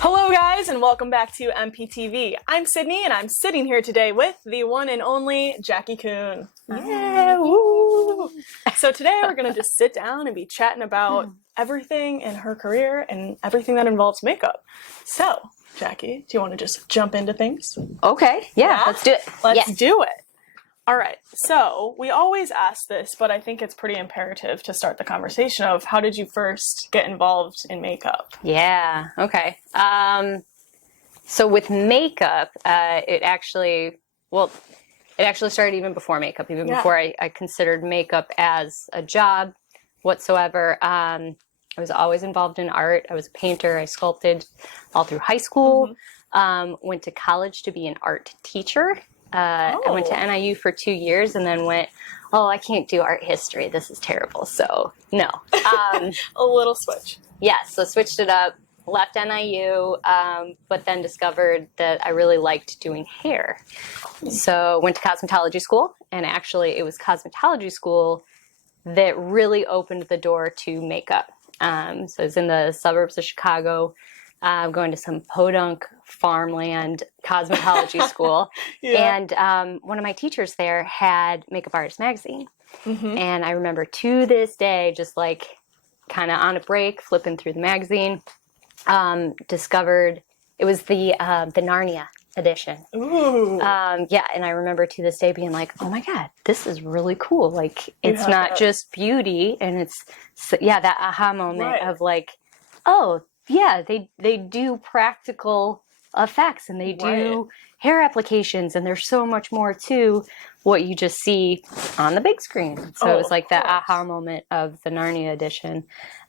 Hello guys and welcome back to MPTV. I'm Sydney and I'm sitting here today with the one and only Jackie Coon. Yeah, woo! So today we're going to just sit down and be chatting about everything in her career and everything that involves makeup. So, Jackie, do you want to just jump into things? Okay, yeah, let's do it. Let's do it. All right, so we always ask this, but I think it's pretty imperative to start the conversation of how did you first get involved in makeup? Yeah, okay. So with makeup, it actually started even before makeup, even before I considered makeup as a job whatsoever. I was always involved in art. I was a painter. I sculpted all through high school. Went to college to be an art teacher. I went to NIU for 2 years and then went, I can't do art history. This is terrible. So no. A little switch. Yeah, so switched it up, left NIU, but then discovered that I really liked doing hair. So went to cosmetology school, and actually it was cosmetology school that really opened the door to makeup. So I was in the suburbs of Chicago, going to some podunk farmland cosmetology school. And one of my teachers there had Makeup Artist magazine. And I remember to this day, just like kind of on a break, flipping through the magazine, discovered it was the Narnia edition. Ooh. And I remember to this day being like, oh my God, this is really cool. Like, it's not just beauty, and it's, that aha moment of like, oh, yeah, they do practical effects and they do hair applications, and there's so much more to what you just see on the big screen. So it was like that aha moment of the Narnia edition.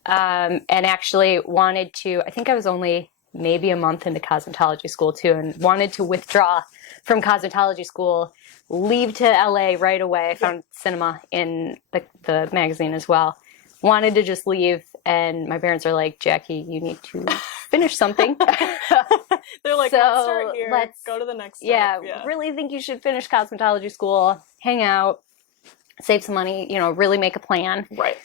And actually wanted to, I think I was only maybe a month into cosmetology school too, and wanted to withdraw from cosmetology school, leave to LA right away. I found cinema in the magazine as well. Wanted to just leave, and my parents are like, Jackie, you need to finish something. They're like, let's start here, let's go to the next step. Yeah, really think you should finish cosmetology school, hang out, save some money, really make a plan. Right.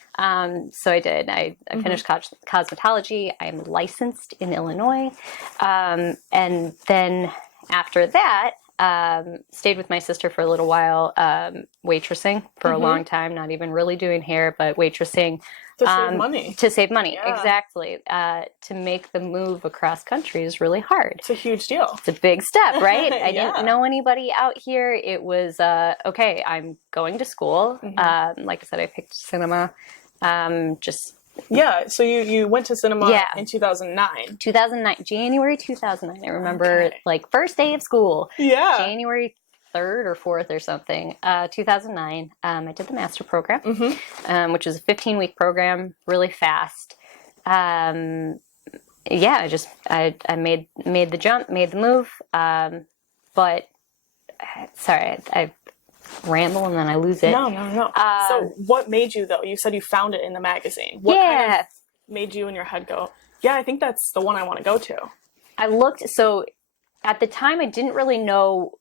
So I did. I finished cosmetology. I am licensed in Illinois. And then after that, stayed with my sister for a little while, waitressing for a long time, not even really doing hair, but waitressing. To save money. To save money, exactly. To make the move across country is really hard. It's a huge deal. It's a big step, right? I didn't know anybody out here. It was, okay, I'm going to school. Like I said, I picked cinema. So you went to cinema in 2009. 2009, January 2009. I remember, like, first day of school. Yeah. January 3rd or 4th or something, 2009. I did the master program, which is a 15-week program, really fast. I made the jump, made the move. But sorry, I ramble and then I lose it. No. So what made you, though? You said you found it in the magazine. What kind of made you in your head go, I think that's the one I want to go to? I looked, so at the time I didn't really know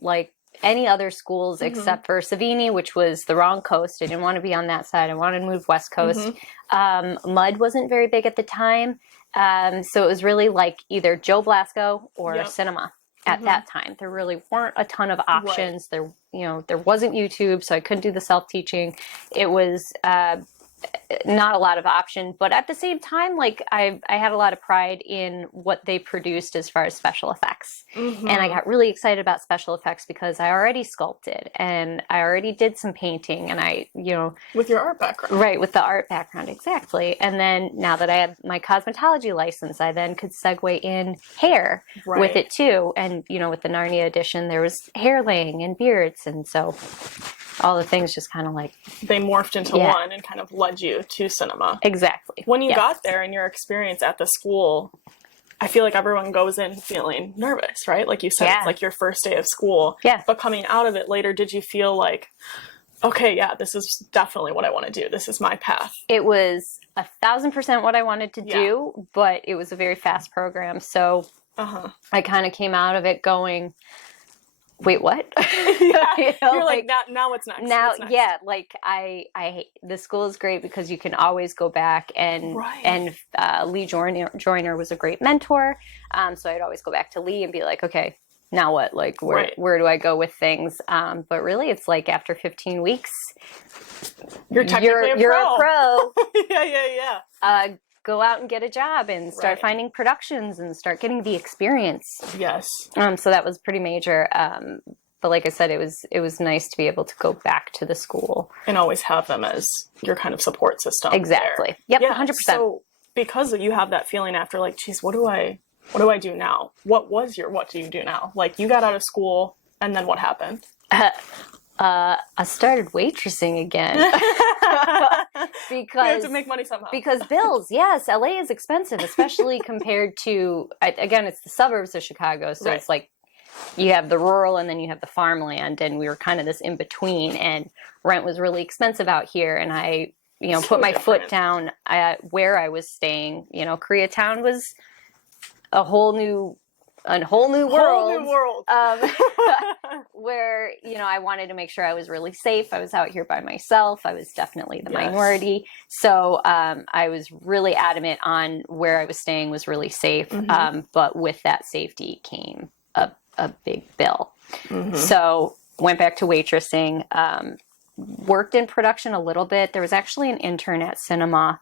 like any other schools except for Savini, which was the wrong coast. I didn't want to be on that side. I wanted to move West Coast. Mud wasn't very big at the time. So it was really like either Joe Blasco or cinema. At that time, there really weren't a ton of options. There wasn't YouTube, so I couldn't do the self-teaching. It was not a lot of option, but at the same time, like I had a lot of pride in what they produced as far as special effects. And I got really excited about special effects because I already sculpted and I already did some painting, and I, with your art background. Right, with the art background, exactly. And then now that I had my cosmetology license, I then could segue in hair with it too. And, with the Narnia edition, there was hair laying and beards, and so all the things just kind of like... They morphed into one and kind of led you to cinema. Exactly. When you got there and your experience at the school, I feel like everyone goes in feeling nervous, right? Like you said, it's like your first day of school. Yeah. But coming out of it later, did you feel like, okay, this is definitely what I want to do. This is my path. It was 1,000% what I wanted to do, but it was a very fast program. So I kind of came out of it going... wait, what? Yeah. You know, You're like, now what's next? now, What's next? yeah, like the school is great because you can always go back and Lee Joyner was a great mentor. So I'd always go back to Lee and be like, okay, now what? Like, where do I go with things? But really, it's like after 15 weeks, you're technically a pro. Yeah. Go out and get a job and start finding productions and start getting the experience. Yes. So that was pretty major. But like I said, it was nice to be able to go back to the school and always have them as your kind of support system. Exactly. There. Yep. 100%. So because you have that feeling after, like, geez, what do I do now? What do you do now? Like, you got out of school and then what happened? I started waitressing again. Because you have to make money somehow. Because bills, yes, LA is expensive, especially compared to, again, it's the suburbs of Chicago. So it's like, you have the rural and then you have the farmland, and we were kind of this in between, and rent was really expensive out here. And I, put my foot down at where I was staying. Koreatown was a whole new world. Where, I wanted to make sure I was really safe. I was out here by myself. I was definitely the minority. So I was really adamant on where I was staying was really safe. But with that safety came a big bill. So went back to waitressing, worked in production a little bit. There was actually an intern at cinema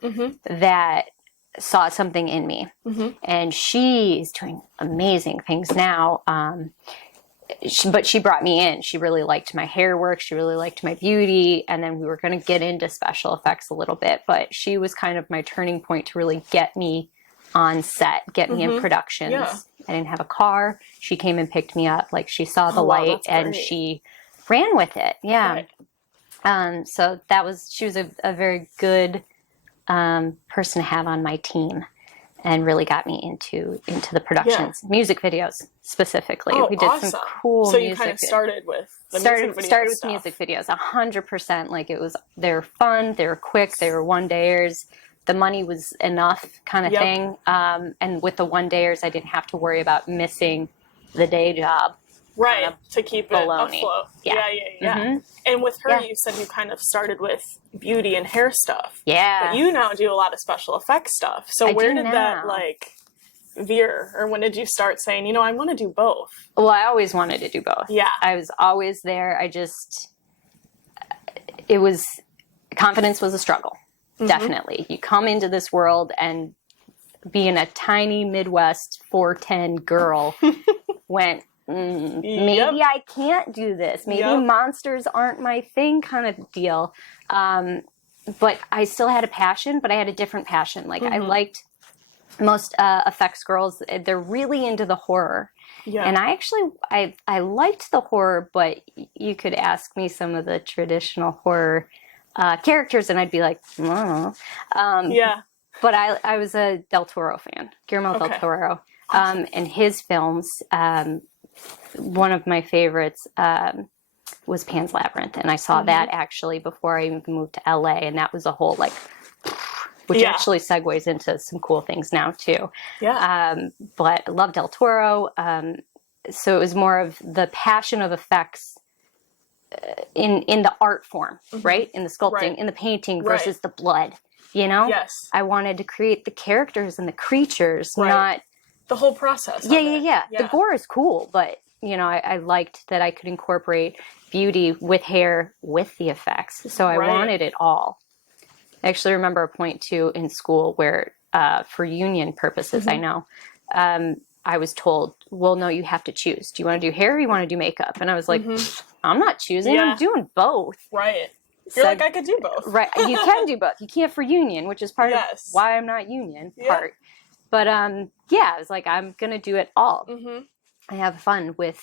that saw something in me, and she is doing amazing things now. But she brought me in. She really liked my hair work. She really liked my beauty. And then we were going to get into special effects a little bit, but she was kind of my turning point to really get me on set, get me in productions. I didn't have a car. She came and picked me up. Like, she saw the light and she ran with it. Yeah. So she was a very good person to have on my team, and really got me into the productions, music videos specifically. We did some cool so music. you kind of started with started with music videos 100%. Like, they were fun, they were quick, they were one-dayers. The money was enough kind of thing. And with the one-dayers, I didn't have to worry about missing the day job. Right, to keep it afloat. Yeah. And with her, you said you kind of started with beauty and hair stuff. Yeah. But you now do a lot of special effects stuff. So where did that, veer? Or when did you start saying, I want to do both? Well, I always wanted to do both. Yeah. I was always there. Confidence was a struggle. Definitely. You come into this world, and being a tiny Midwest 4'10" girl went, maybe I can't do this. Maybe monsters aren't my thing, kind of deal. But I still had a passion, but I had a different passion. Like, I liked most effects girls. They're really into the horror. Yeah. And I liked the horror, but you could ask me some of the traditional horror characters, and I'd be like, I don't know. But I was a Del Toro fan, Guillermo del Toro. And his films, one of my favorites was Pan's Labyrinth, and I saw that actually before I even moved to LA, and that was a whole which actually segues into some cool things now too. But I love Del Toro, so it was more of the passion of effects in the art form, right? In the sculpting, in the painting versus the blood. Yes. I wanted to create the characters and the creatures, not the whole process. Yeah. The gore is cool, but I liked that I could incorporate beauty with hair with the effects. So I wanted it all. I actually remember a point too in school where, for union purposes, I know, I was told, well, no, you have to choose. Do you want to do hair or you want to do makeup? And I was like, I'm not choosing. I'm doing both. Right. You're like, I could do both. Right. You can do both. You can't for union, which is part of why I'm not union part. But I was like, I'm going to do it all. I have fun with,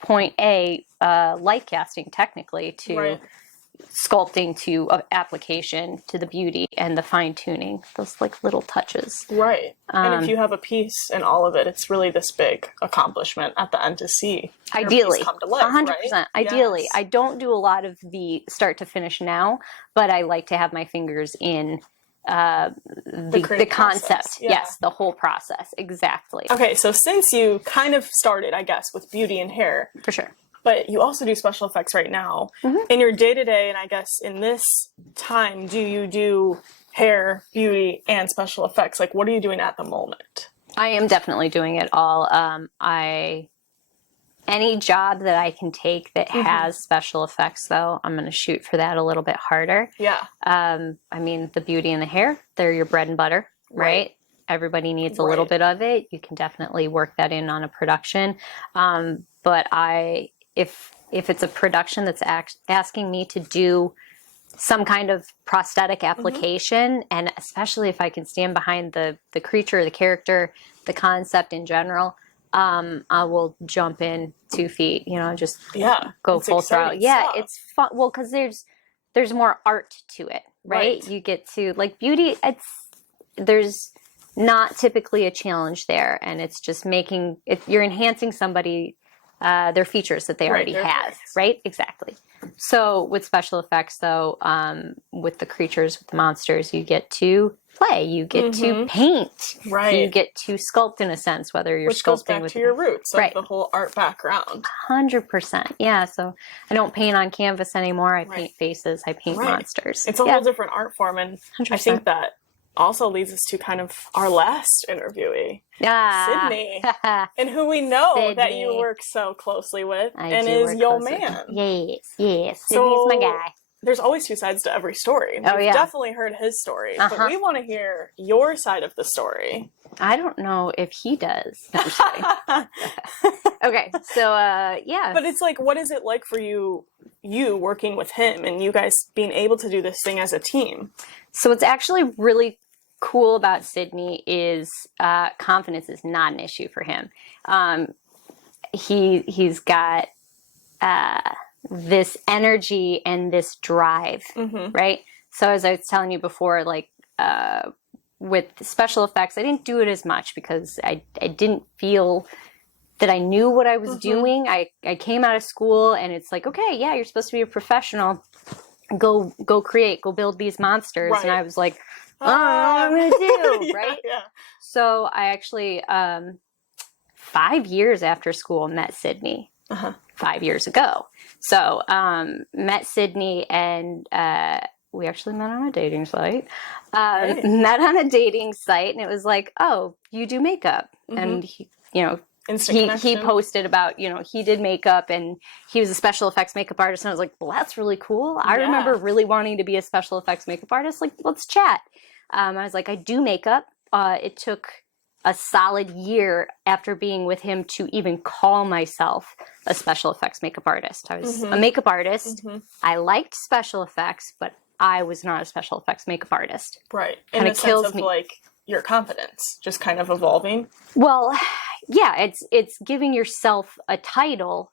point A, light casting technically to sculpting to application to the beauty and the fine tuning, those little touches. Right. And if you have a piece in all of it, it's really this big accomplishment at the end to see. Ideally, come to life, 100%. Right? Ideally, yes. I don't do a lot of the start to finish now, but I like to have my fingers in the concept. Process. Yeah. Yes, the whole process. Exactly. Okay, so since you kind of started, I guess, with beauty and hair. For sure. But you also do special effects right now. In your day-to-day, and I guess in this time, do you do hair, beauty, and special effects? Like, what are you doing at the moment? I am definitely doing it all. Any job that I can take that has special effects, though, I'm going to shoot for that a little bit harder. Yeah. I mean, the beauty and the hair, they're your bread and butter, right? Everybody needs a little bit of it. You can definitely work that in on a production. But if it's a production that's asking me to do some kind of prosthetic application, and especially if I can stand behind the creature, the character, the concept in general, I will jump in 2 feet, just go full throttle. Yeah, it's fun. Well, because there's more art to it, right? You get to, like, beauty, there's not typically a challenge there, and it's just you're enhancing somebody, their features that they already have, right? Exactly. So with special effects, though, with the creatures, with the monsters, you get to play, you get to paint, you get to sculpt in a sense, whether you're Which goes sculpting back to your roots, like the whole art background. 100%. Yeah, so I don't paint on canvas anymore. I paint faces, I paint monsters. It's a whole different art form, and 100%. I think that also leads us to kind of our last interviewee, Sydney, and who we know that you work so closely with, and is your man. Yes. Sydney's my guy. There's always 2 sides to every story. We've definitely heard his story, but we want to hear your side of the story. I don't know if he does. No, I'm just kidding. Okay, so yeah. But it's like, what is it like for you working with him and you guys being able to do this thing as a team? So what's actually really cool about Sydney is confidence is not an issue for him. He's got this energy and this drive, right? So as I was telling you before, like with special effects, I didn't do it as much because I didn't feel that I knew what I was doing. I came out of school and it's like, okay, yeah, you're supposed to be a professional. Go create, go build these monsters. And I was like, I don't know what I'm going to do, right? Yeah. So I actually, 5 years after school, met Sydney 5 years ago. So met Sydney, and we actually met on a dating site. Met on a dating site, and it was like, oh, you do makeup. And he posted about, he did makeup and he was a special effects makeup artist. And I was like, well, that's really cool. I remember really wanting to be a special effects makeup artist. Like, let's chat. I was like, I do makeup. It took a solid year after being with him to even call myself a special effects makeup artist. I was a makeup artist. I liked special effects, but I was not a special effects makeup artist. Right. In the sense of like your confidence just kind of evolving. Well, yeah, it's giving yourself a title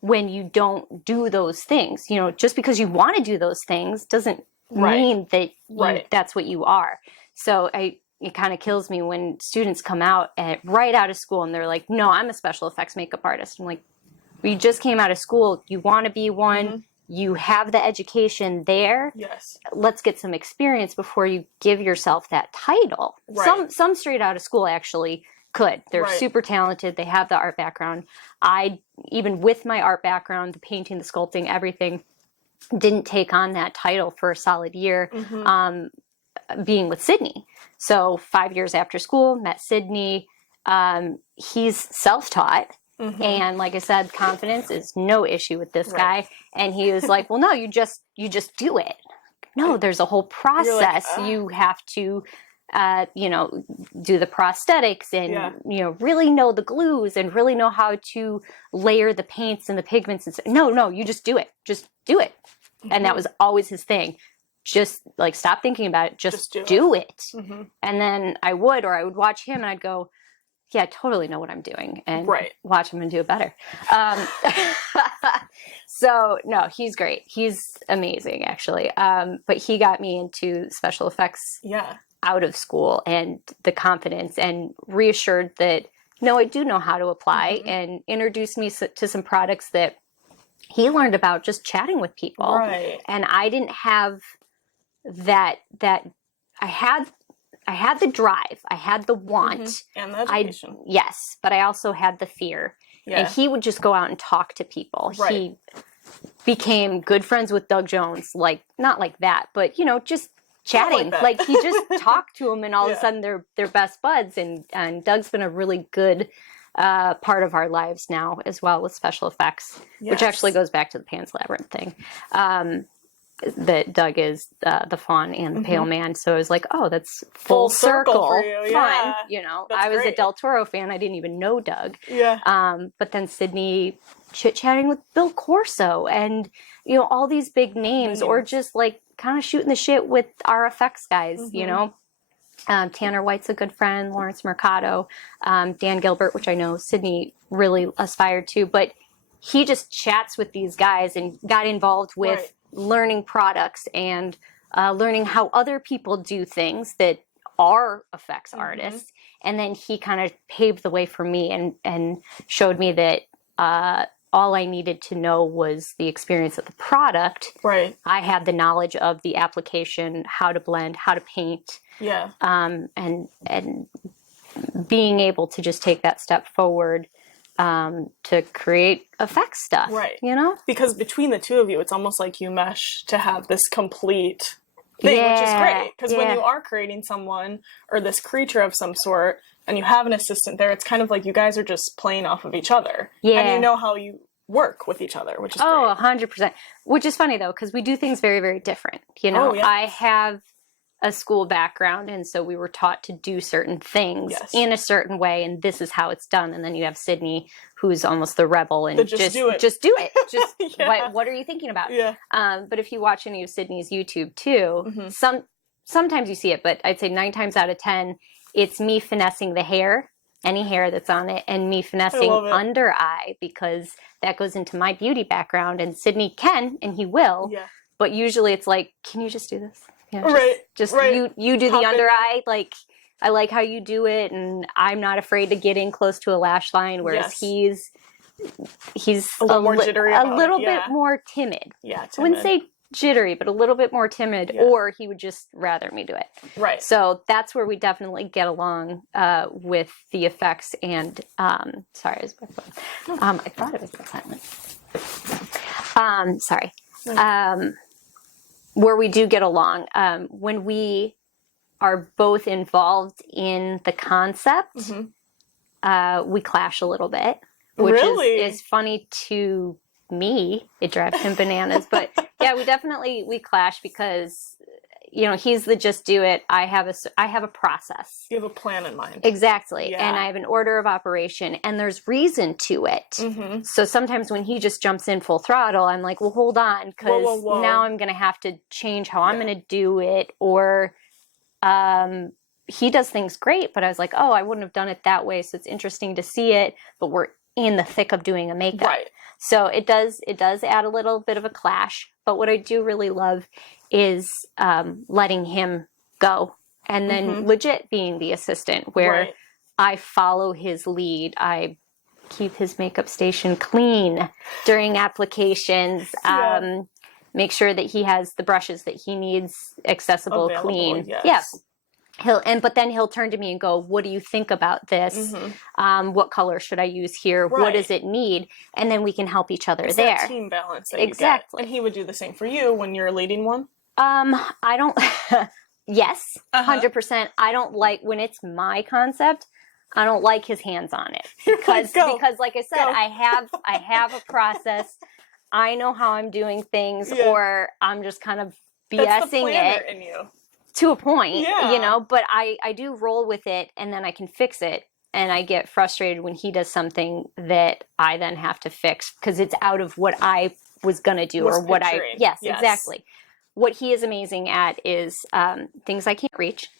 when you don't do those things. Just because you want to do those things doesn't mean that that's what you are. So it kind of kills me when students come out right out of school and they're like, no, I'm a special effects makeup artist. I'm like, you just came out of school. You want to be one. You have the education there. Yes. Let's get some experience before you give yourself that title. Right. Some straight out of school actually could. They're super talented. They have the art background. Even with my art background, the painting, the sculpting, everything, didn't take on that title for a solid year. Being with Sydney. So 5 years after school, met Sydney. He's self-taught. And like I said, confidence is no issue with this guy. And he was like, well, no, you just do it. No, there's a whole process. Like, you have to, do the prosthetics and, really know the glues and really know how to layer the paints and the pigments. And no, you just do it. Just do it. And that was always his thing. Just like, stop thinking about it. Just do it. And then I would watch him and I'd go, yeah, I totally know what I'm doing, and watch him and do it better. So no, he's great. He's amazing, actually. But he got me into special effects out of school, and the confidence, and reassured that, no, I do know how to apply, and introduced me to some products that he learned about just chatting with people. Right. And I didn't have that had the drive, I had the want, and the education. Yes, but I also had the fear. Yeah. And he would just go out and talk to people. Right. He became good friends with Doug Jones, like not like that, but you know, just chatting. Like he just talked to him, and all of a sudden they're best buds. And Doug's been a really good part of our lives now as well with special effects, which actually goes back to the Pan's Labyrinth thing. That Doug is the fawn and the pale man, so I was like, oh, that's full circle for you. fun. You know, That's I was great. a Del Toro fan. I didn't even know Doug. Yeah. But then Sydney chit-chatting with Bill Corso and, you know, all these big names, or just like kind of shooting the shit with our effects guys, you know. Tanner White's a good friend, Lawrence Mercado, Dan Gilbert, which I know Sydney really aspired to, but he just chats with these guys and got involved with learning products and learning how other people do things that are effects artists. And then he kind of paved the way for me and showed me that all I needed to know was the experience of the product. Right. I had the knowledge of the application, how to blend, how to paint. Yeah. And being able to just take that step forward to create effects stuff. Right. You know? Because between the two of you, it's almost like you mesh to have this complete thing, which is great. Because when you are creating someone or this creature of some sort, and you have an assistant there, it's kind of like you guys are just playing off of each other. Yeah. And you know how you work with each other, which is great. great. 100%. Which is funny, though, because we do things very, very different. You know, I have a school background, and so we were taught to do certain things in a certain way, and this is how it's done. And then you have Sydney, who's almost the rebel, and just do it. Just what are you thinking about? Yeah. But if you watch any of Sydney's YouTube, too, sometimes you see it, but I'd say 9 times out of 10, it's me finessing the hair, any hair that's on it, and me finessing under eye, because that goes into my beauty background, and Sydney can, and he will, but usually it's like, can you just do this? You know, you do the under eye, like, I like how you do it, and I'm not afraid to get in close to a lash line, whereas he's a little more jittery, a little bit more timid. Yeah, timid. I wouldn't say jittery, but a little bit more timid, or he would just rather me do it. Right. So that's where we definitely get along with the effects. And sorry, I was I thought it was silent. Sorry. Where we do get along, when we are both involved in the concept, we clash a little bit, which is funny to me. It drives him bananas, but yeah, we clash because, you know, he's the just do it. I have a process. You have a plan in mind. Exactly. And I have an order of operation, and there's reason to it. So sometimes when he just jumps in full throttle, I'm like, well, hold on, because now I'm going to have to change how I'm going to do it. Or he does things great, but I was like, oh, I wouldn't have done it that way. So it's interesting to see it, but we're in the thick of doing a makeup. Right. So it does add a little bit of a clash. But what I do really love is letting him go, and then legit being the assistant, where I follow his lead. I keep his makeup station clean during applications. Make sure that he has the brushes that he needs accessible, clean. Yes. But then he'll turn to me and go, what do you think about this? What color should I use here? What does it need? And then we can help each other there. That team balance that you get. And he would do the same for you when you're leading one? I don't, yes, 100%. I don't like, when it's my concept, I don't like his hands on it. Because like I said, I have a process. I know how I'm doing things, or I'm just kind of BSing it. In you. To a point, you know, but I do roll with it, and then I can fix it. And I get frustrated when he does something that I then have to fix because it's out of what I was going to do, or what yes, exactly. What he is amazing at is things I can't reach,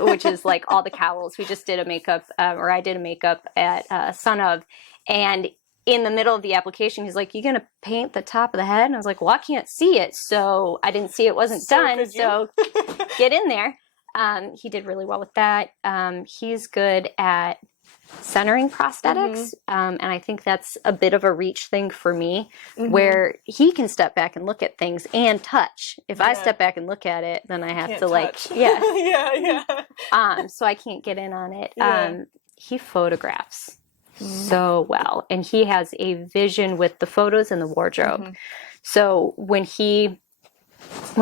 which is like all the cowls. We just did a makeup, or I did a makeup at Son of, and in the middle of the application, he's like, you going to paint the top of the head? And I was like, well, I can't see it. So I didn't see it wasn't done. So get in there. He did really well with that. He's good at centering prosthetics. And I think that's a bit of a reach thing for me, where he can step back and look at things and touch. If I step back and look at it, then I have to touch. So I can't get in on it. Yeah. He photographs so well, and he has a vision with the photos and the wardrobe. So when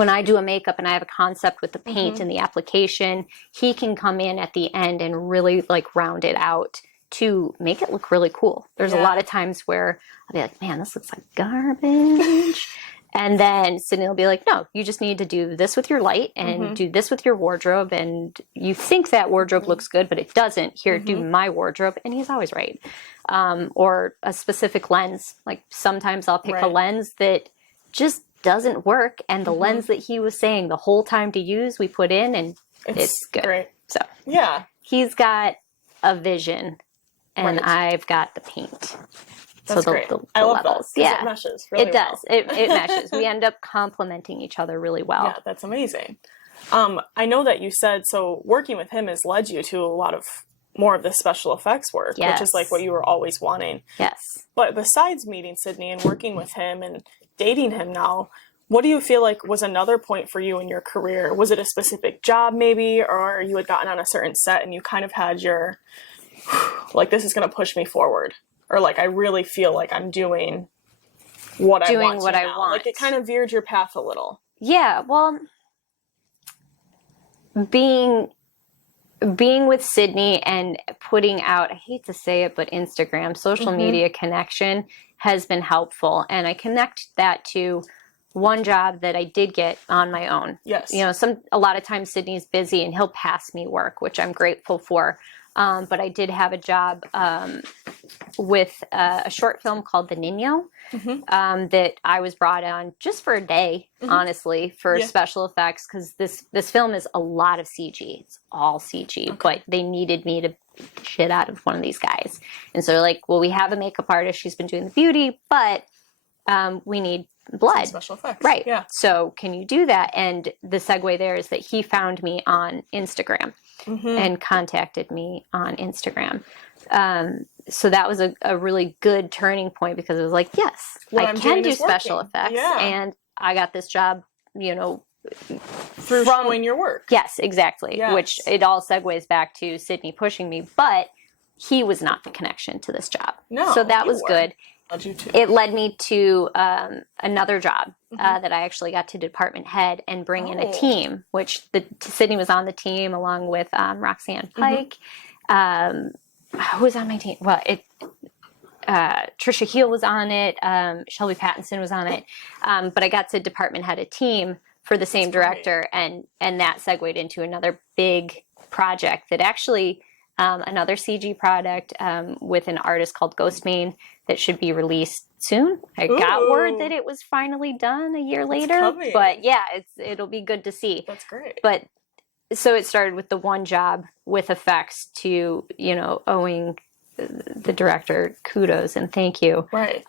I do a makeup and I have a concept with the paint and the application, he can come in at the end and really like round it out to make it look really cool. There's a lot of times where I'll be like, man, this looks like garbage. And then Sydney will be like, no, you just need to do this with your light and do this with your wardrobe. And you think that wardrobe looks good, but it doesn't. Here, do my wardrobe. And he's always right. Or a specific lens. Like sometimes I'll pick a lens that just doesn't work. And the lens that he was saying the whole time to use, we put in and it's good. Great. So yeah, he's got a vision and I've got the paint. That's so great. the I love levels. that. It meshes really it does. It meshes. We end up complementing each other really well. Yeah, that's amazing. I know that you said, so working with him has led you to a lot of more of the special effects work, which is like what you were always wanting. Yes. But besides meeting Sydney and working with him and dating him now, what do you feel like was another point for you in your career? Was it a specific job maybe, or you had gotten on a certain set and you kind of had your, like, this is going to push me forward? Or like, I really feel like I'm doing what I want. Like it kind of veered your path a little. Yeah. Well, being with Sydney and putting out, I hate to say it, but Instagram, social media connection has been helpful. And I connect that to one job that I did get on my own. Yes. You know, a lot of times Sydney's busy and he'll pass me work, which I'm grateful for. But I did have a job with a short film called The Nino that I was brought on just for a day, honestly, for special effects, because this film is a lot of CG. It's all CG, but they needed me to beat the shit out of one of these guys. And so they're like, well, we have a makeup artist. She's been doing the beauty, but we need blood. Some special effects. Right. Yeah. So can you do that? And the segue there is that he found me on Instagram and contacted me on Instagram. So that was a really good turning point, because it was like, yes, I can do special effects. Yeah. And I got this job, you know, through showing your work. Yes, exactly. Yes. Which it all segues back to Sydney pushing me, but he was not the connection to this job. No. So that was good. It led me to another job that I actually got to department head and bring in a team, which Sydney was on the team along with Roxanne Pike. Who was on my team? Well, Trisha Heel was on it. Shelby Pattinson was on it. But I got to department head a team for the same director, and that segued into another big project that actually another CG product with an artist called Ghostmane that should be released soon. I got word that it was finally done a year later, but yeah, it'll be good to see. That's great. But so it started with the one job with effects to, you know, owing the director kudos and thank you, right?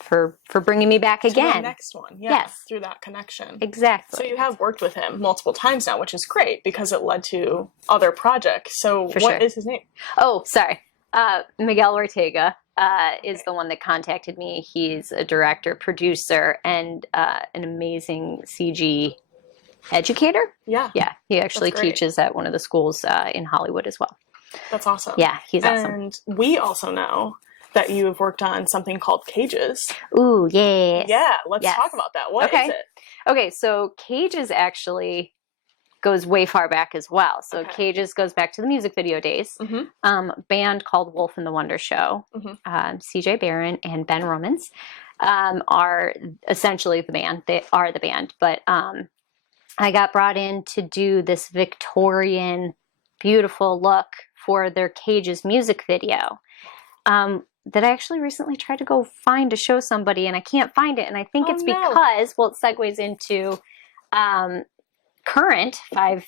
For bringing me back again. The next one, through that connection, exactly. So you have worked with him multiple times now, which is great because it led to other projects. So what is his name? Oh, sorry, Miguel Ortega is the one that contacted me. He's a director, producer, and an amazing CG educator. Yeah, he actually teaches at one of the schools in Hollywood as well. That's awesome. Yeah, he's awesome. And we also know that you have worked on something called Cages. Ooh, yes. Yeah, let's talk about that. What is it? Okay, so Cages actually goes way far back as well. So Cages goes back to the music video days. Band called Wolf and the Wonder Show. CJ Barron and Ben Romans are essentially the band. They are the band. But I got brought in to do this Victorian, beautiful look for their Cages music video that I actually recently tried to go find to show somebody, and I can't find it. And I think it's because, well, it segues into current 5-6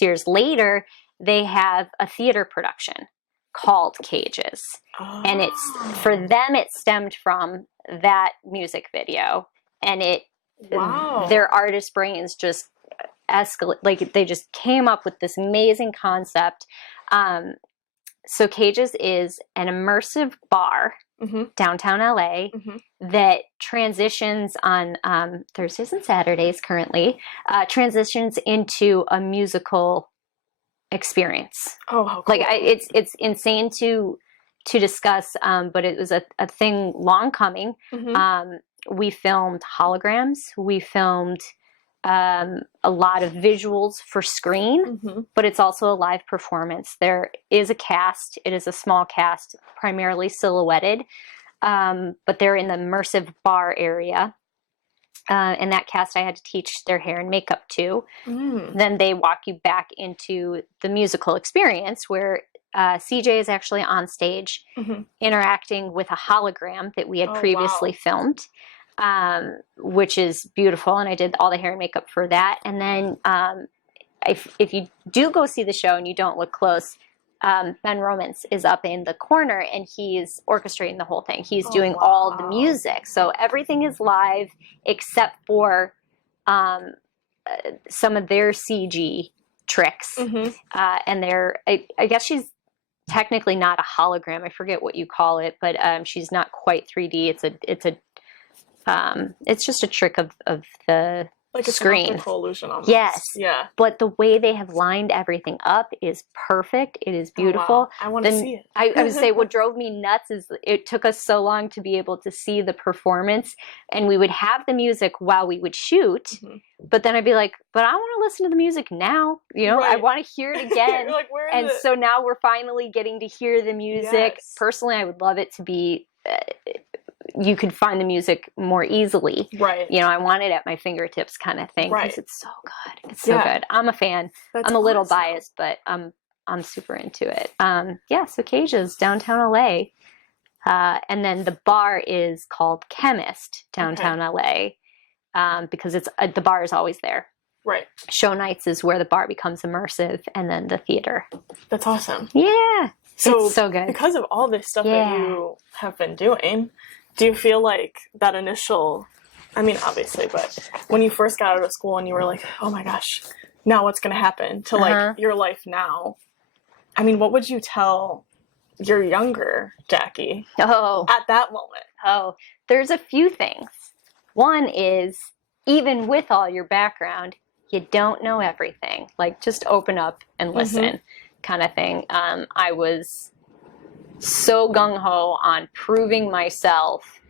years later, they have a theater production called Cages. And it's, for them, it stemmed from that music video. And their artist brains just escalate, like they just came up with this amazing concept. So Cages is an immersive bar downtown LA that transitions on Thursdays and Saturdays currently, transitions into a musical experience. Oh, how cool. Like it's insane to discuss, but it was a thing long coming. We filmed holograms. We filmed a lot of visuals for screen, but it's also a live performance. There is a cast. It is a small cast, primarily silhouetted, but they're in the immersive bar area. And that cast I had to teach their hair and makeup to. Then they walk you back into the musical experience where CJ is actually on stage interacting with a hologram that we had previously filmed, which is beautiful. And I did all the hair and makeup for that. And then if you do go see the show and you don't look close, Ben Romans is up in the corner and he's orchestrating the whole thing. He's doing all the music. So everything is live except for some of their CG tricks. And I guess she's technically not a hologram. I forget what you call it, but she's not quite 3D. It's just a trick of the like a screen. optical illusion almost. Yes. Yeah. But the way they have lined everything up is perfect. It is beautiful. Oh, wow. I want to see it. I would say what drove me nuts is it took us so long to be able to see the performance, and we would have the music while we would shoot, but then I'd be like, but I want to listen to the music now. You know, I want to hear it again. Like, where is it? So now we're finally getting to hear the music. Yes. Personally, I would love it to be you could find the music more easily. Right. You know, I want it at my fingertips kind of thing because it's so good. It's so good. I'm a fan. I'm a little biased, but I'm super into it. So Cages, downtown LA. And then the bar is called Chemist, downtown LA, because the bar is always there. Right. Show nights is where the bar becomes immersive, and then the theater. That's awesome. Yeah. So, it's so good. Because of all this stuff that you have been doing, do you feel like that initial, I mean, obviously, but when you first got out of school and you were like, oh my gosh, now what's going to happen to like your life now? I mean, what would you tell your younger Jackie at that moment? There's a few things. One is, even with all your background, you don't know everything. Like, just open up and listen kind of thing. I was so gung-ho on proving myself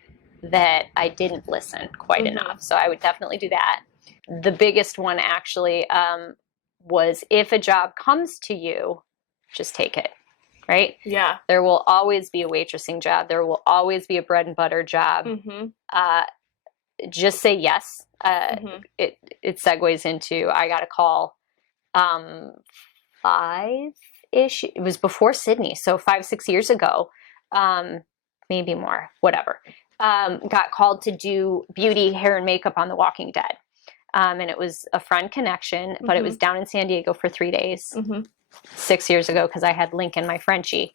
that I didn't listen quite enough. So I would definitely do that. The biggest one actually was, if a job comes to you, just take it, right? Yeah. There will always be a waitressing job. There will always be a bread and butter job. Just say yes. It segues into, I got a call 5-ish. It was before Sydney, so 5-6 years ago, maybe more, whatever. Got called to do beauty, hair, and makeup on The Walking Dead. And it was a friend connection, but it was down in San Diego for 3 days, 6 years ago, because I had Lincoln, my Frenchie,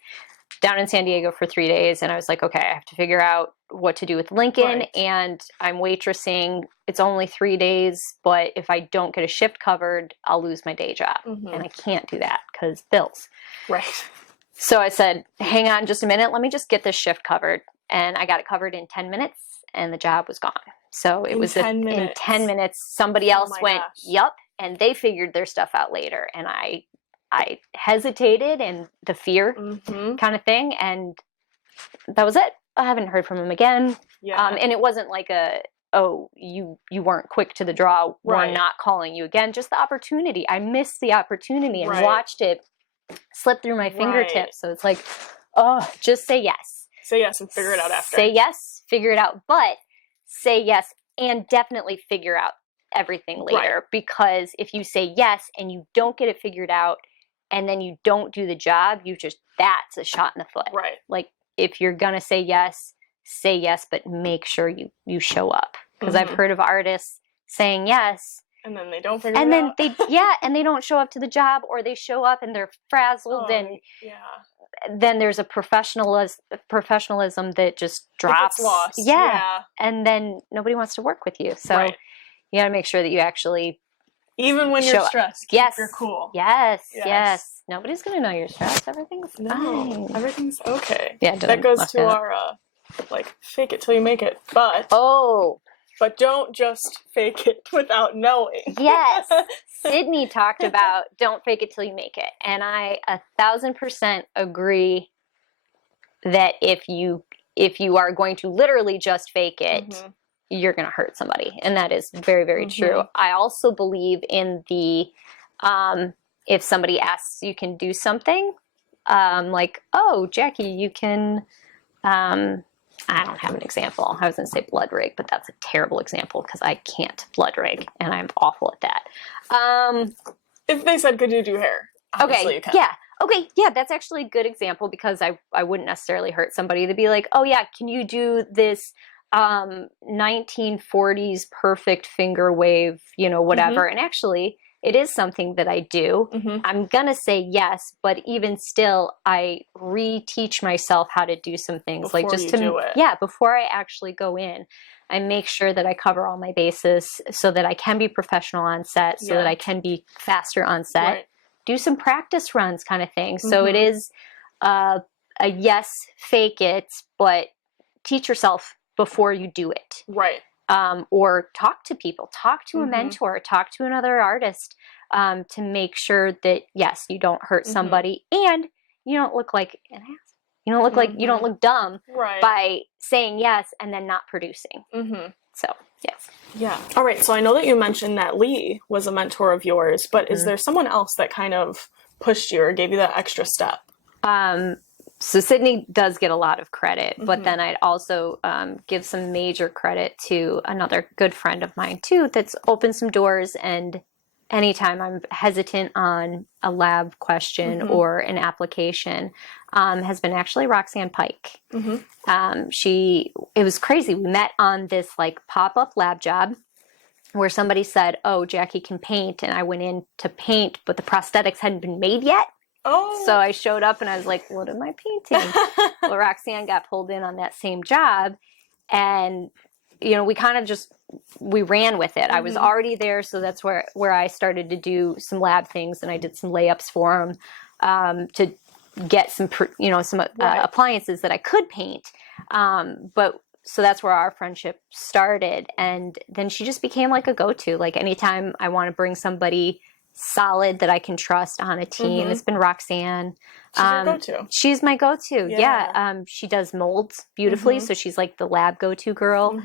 down in San Diego for 3 days. And I was like, okay, I have to figure out what to do with Lincoln. And I'm waitressing. It's only 3 days, but if I don't get a shift covered, I'll lose my day job. And I can't do that because bills. Right. So I said, hang on just a minute. Let me just get this shift covered. And I got it covered in 10 minutes and the job was gone. So it was in 10 minutes. Somebody else went, yup. And they figured their stuff out later. And I hesitated, and the fear kind of thing. And that was it. I haven't heard from him again. And it wasn't like you weren't quick to the draw. We're not calling you again. Just the opportunity. I missed the opportunity and watched it slip through my fingertips. So it's like, just say yes. Say yes and figure it out after. Say yes, figure it out. But say yes and definitely figure out everything later. Because if you say yes and you don't get it figured out and then you don't do the job, that's a shot in the foot. Right. Like, if you're going to say yes, but make sure you show up. Because I've heard of artists saying yes, and then they don't figure it out. And they don't show up to the job, or they show up and they're frazzled, and then there's a professionalism that just drops. It's lost. And then nobody wants to work with you. So you got to make sure that you actually, even when you're stressed, keep your cool. Yes. nobody's gonna know you're stressed. Everything's fine. Everything's okay. Yeah, that goes to our like fake it till you make it, but don't just fake it without knowing. Yes, Sydney talked about don't fake it till you make it, and I 1,000% agree that if you are going to literally just fake it, you're going to hurt somebody, and that is very, very true. I also believe in the if somebody asks you can do something, like, oh, Jackie, you can, I don't have an example. I was going to say blood rig, but that's a terrible example because I can't blood rig, and I'm awful at that. If they said, could you do hair? Obviously you can. Yeah. Okay, yeah, that's actually a good example because I wouldn't necessarily hurt somebody to be like, oh yeah, can you do this 1940s perfect finger wave, whatever. And actually, it is something that I do. I'm going to say yes, but even still, I reteach myself how to do some things. Before like just you to do it. Yeah, before I actually go in. I make sure that I cover all my bases so that I can be professional on set, so that I can be faster on set. Right. Do some practice runs kind of thing. So it is a yes, fake it, but teach yourself before you do it. Right. Or talk to people, talk to a mentor, talk to another artist, to make sure that, yes, you don't hurt somebody and you don't look like an ass. You don't look like, you don't look dumb by saying yes and then not producing. So, yes. Yeah. All right. So I know that you mentioned that Lee was a mentor of yours, but is there someone else that kind of pushed you or gave you that extra step? So Sydney does get a lot of credit, but then I'd also give some major credit to another good friend of mine too that's opened some doors, and anytime I'm hesitant on a lab question or an application, has been actually Roxanne Pike. It was crazy. We met on this like pop-up lab job where somebody said, oh, Jackie can paint, and I went in to paint, but the prosthetics hadn't been made yet. Oh. So I showed up and I was like, what am I painting? Well, Roxanne got pulled in on that same job, and, we kind of we ran with it. I was already there. So that's where I started to do some lab things, and I did some layups for them, to get some appliances that I could paint. So that's where our friendship started. And then she just became like a go-to. Like anytime I want to bring somebody solid that I can trust on a team, it's been Roxanne. She's your go-to. She's my go-to. Yeah. She does molds beautifully. So she's like the lab go-to girl.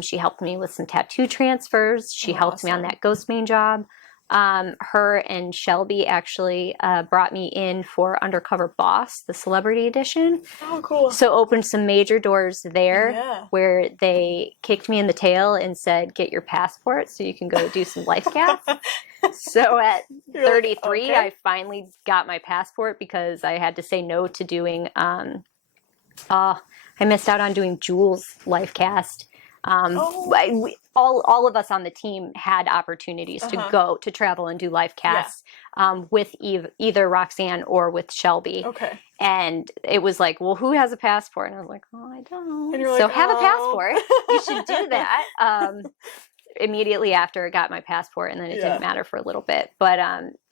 She helped me with some tattoo transfers. She helped me on that Ghost Main job. Her and Shelby actually brought me in for Undercover Boss, the celebrity edition. Oh, cool. So opened some major doors there where they kicked me in the tail and said, get your passport so you can go do some life casts. So at 33, I finally got my passport because I had to say no to doing, I missed out on doing Jules' life cast. All of us on the team had opportunities to go to travel and do live casts with either Roxanne or with Shelby. Okay. And it was like, well, who has a passport? And I was like, oh, I don't. And you're like, so have a passport. You should do that. Immediately after I got my passport, and then it didn't matter for a little bit. But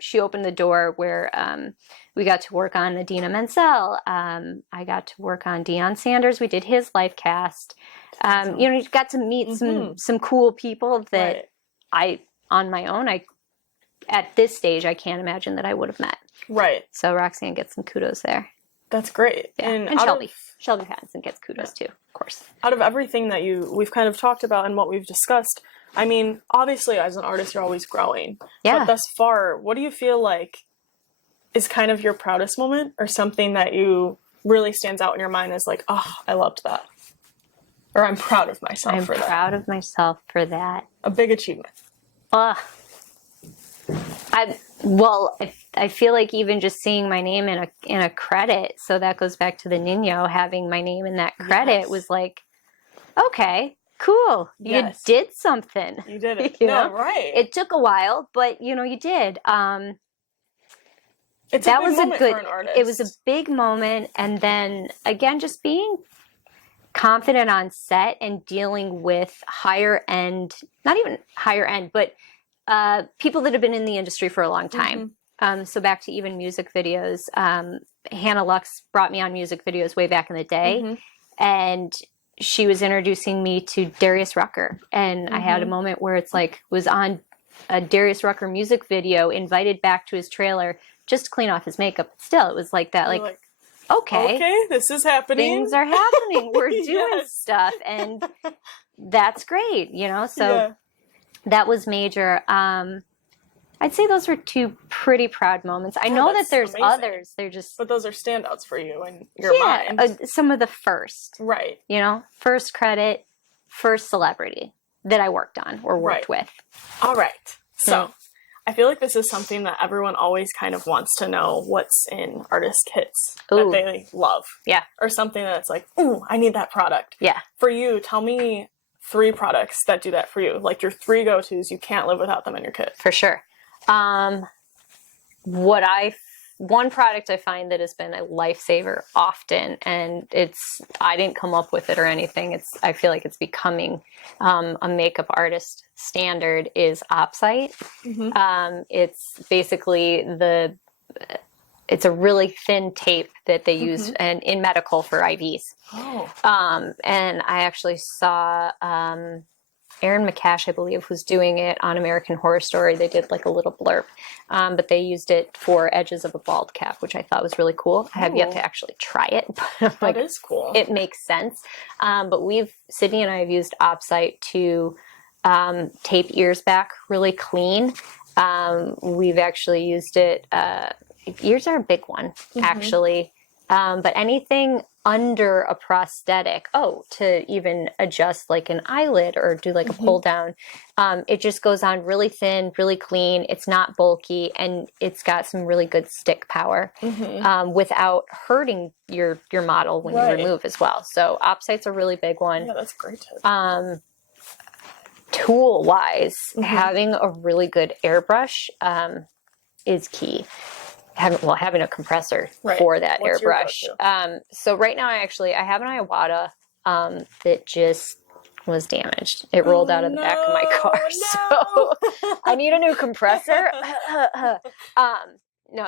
she opened the door where we got to work on Adina Menzel. I got to work on Deion Sanders. We did his life cast. You got to meet some cool people that on my own, at this stage, I can't imagine that I would have met. Right. So Roxanne gets some kudos there. That's great. Yeah. And Shelby Pattinson gets kudos too, of course. Out of everything that we've kind of talked about and what we've discussed, I mean, obviously as an artist, you're always growing. Yeah. But thus far, what do you feel like is kind of your proudest moment, or something that you really stands out in your mind as like, oh, I loved that? Or I'm proud of myself for that. I'm proud of myself for that. A big achievement. I feel like even just seeing my name in a credit, so that goes back to the Nino, having my name in that credit was like, okay, cool. You did something. You did it. Right. It took a while, but you did. It's a big moment for an artist. It was a big moment, and then again, just being confident on set and dealing with higher end, not even higher end, but people that have been in the industry for a long time. So back to even music videos. Hannah Lux brought me on music videos way back in the day, and she was introducing me to Darius Rucker, and I had a moment where it's like was on a Darius Rucker music video, invited back to his trailer just to clean off his makeup. Still, it was like that, like okay, this is happening. Things are happening. We're doing stuff, and that's great, you know? So that was major. I'd say those were two pretty proud moments. I know that there's others. They're just... But those are standouts for you in your mind. Some of the first. Right. You know? First credit, first celebrity that I worked on or worked with. All right. So... I feel like this is something that everyone always kind of wants to know what's in artist kits that they love. Yeah. Or something that's like, ooh, I need that product. Yeah. For you, tell me 3 products that do that for you. Like your 3 go-tos, you can't live without them in your kit. For sure. One product I find that has been a lifesaver often, and I didn't come up with it or anything. I feel like it's becoming a makeup artist standard, is Opsite. It's basically it's a really thin tape that they use in medical for IVs. And I actually saw Erin McCash, I believe, was doing it on American Horror Story. They did like a little blurb, but they used it for edges of a bald cap, which I thought was really cool. I have yet to actually try it, but that is cool. It makes sense. But Sydney and I have used Opsite to tape ears back really clean. We've actually used it. Ears are a big one, actually. But anything under a prosthetic, to even adjust like an eyelid or do like a pull down, it just goes on really thin, really clean. It's not bulky, and it's got some really good stick power without hurting your model when you remove as well. So Opsite's a really big one. Yeah, that's great tip. Tool wise, having a really good airbrush is key. Having a compressor for that airbrush. So right now I have an Iwata that just was damaged. It rolled out of the back of my car. So I need a new compressor.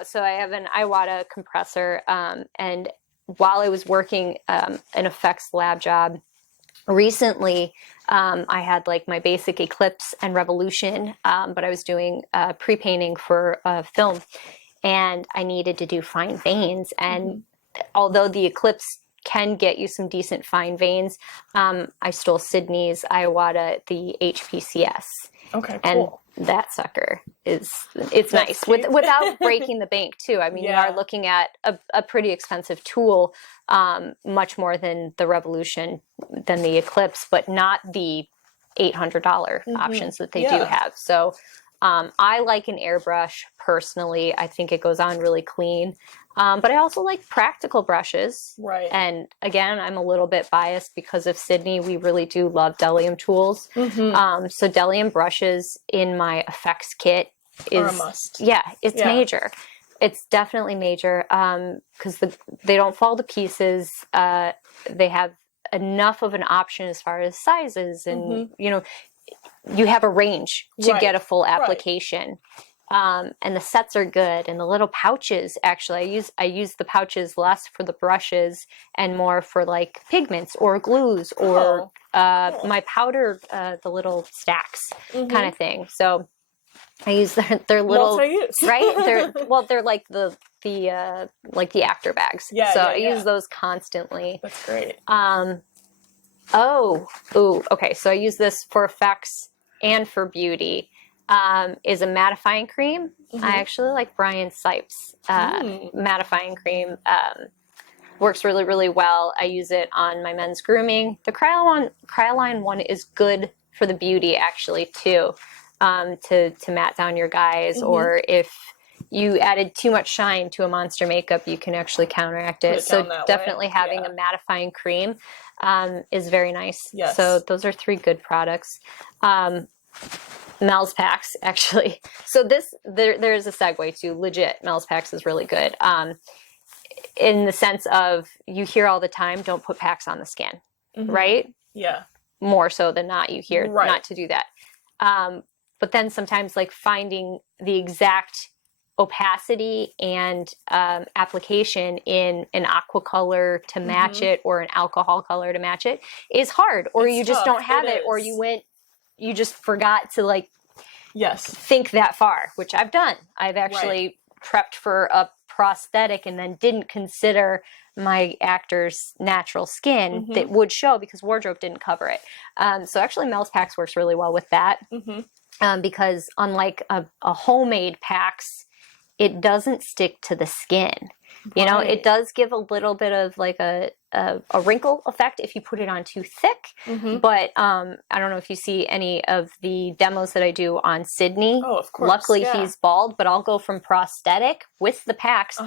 So I have an Iwata compressor. And while I was working an effects lab job recently, I had like my basic Eclipse and Revolution, but I was doing pre-painting for film. And I needed to do fine veins. And although the Eclipse can get you some decent fine veins, I stole Sydney's Iwata, the HPCS. Okay, cool. And that sucker it's nice without breaking the bank too. I mean, you are looking at a pretty expensive tool, much more than the Revolution, than the Eclipse, but not the $800 options that they do have. So I like an airbrush personally. I think it goes on really clean. But I also like practical brushes. Right. And again, I'm a little bit biased because of Sydney. We really do love Delium tools. So Delium brushes in my effects kit is a must. Yeah, it's major. It's definitely major because they don't fall to pieces. They have enough of an option as far as sizes, and you have a range to get a full application. And the sets are good, and the little pouches, actually I use the pouches less for the brushes and more for like pigments or glues or my powder, the little stacks kind of thing. So I use their little multi-use. Right. They're like the actor bags. I use those constantly. That's great. Okay. So I use this for effects and for beauty. Is a mattifying cream. I actually like Brian Sipes' mattifying cream. Works really, really well. I use it on my men's grooming. The Cryoline one is good for the beauty actually too, to matte down your guys, or if you added too much shine to a monster makeup, you can actually counteract it. So definitely having a mattifying cream is very nice. Yes. So those are 3 good products. Mel's Packs, actually. So there's a segue to legit. Mel's Packs is really good. In the sense of, you hear all the time, don't put packs on the skin, right? Yeah. More so than not, you hear not to do that. But then sometimes like finding the exact opacity and application in an aqua color to match it or an alcohol color to match it is hard, or It's you just tough. don't have it, or you just forgot to like think that far, which I've done. I've actually prepped for a prosthetic and then didn't consider my actor's natural skin that would show because wardrobe didn't cover it. So actually Mel's Pax works really well with that because unlike a homemade Pax, it doesn't stick to the skin. You know, it does give a little bit of like a wrinkle effect if you put it on too thick. But I don't know if you see any of the demos that I do on Sydney. Oh, of course. Luckily, he's bald, but I'll go from prosthetic with the Pax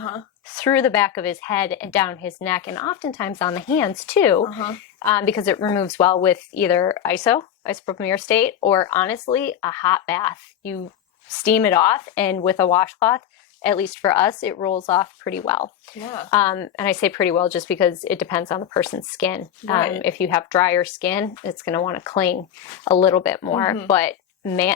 through the back of his head and down his neck, and oftentimes on the hands too, because it removes well with either isopropyl myrcete, or honestly, a hot bath. You steam it off, and with a washcloth, at least for us, it rolls off pretty well. And I say pretty well just because it depends on the person's skin. If you have drier skin, it's going to want to cling a little bit more. But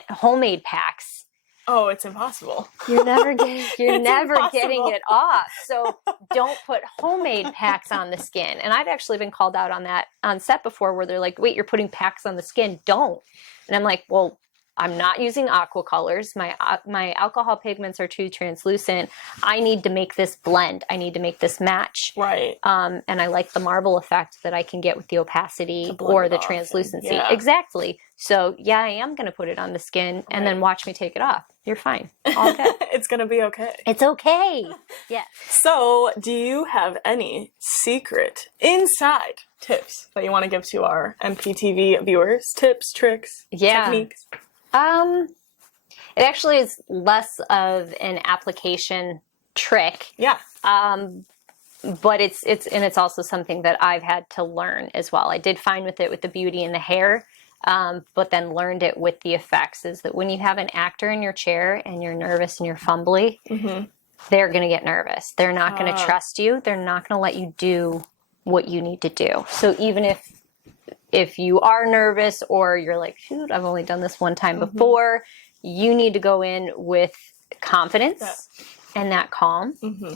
homemade Pax, oh, it's impossible. You're never getting it off. So don't put homemade Pax on the skin. And I've actually been called out on that on set before, where they're like, "Wait, you're putting Pax on the skin? Don't." And I'm like, "Well, I'm not using aqua colors. My alcohol pigments are too translucent. I need to make this blend. I need to make this match." Right. And I like the marble effect that I can get with the opacity or the translucency. Exactly. So yeah, I am going to put it on the skin and then watch me take it off. You're fine. All good. It's going to be okay. It's okay. Yeah. So do you have any secret inside tips that you want to give to our MPTV viewers? Tips, tricks, techniques? It actually is less of an application trick. Yeah. But it's also something that I've had to learn as well. I did fine with it with the beauty and the hair, but then learned it with the effects, is that when you have an actor in your chair and you're nervous and you're fumbly, they're going to get nervous. They're not going to trust you. They're not going to let you do what you need to do. So even if you are nervous, or you're like, shoot, I've only done this one time before, you need to go in with confidence and that calm.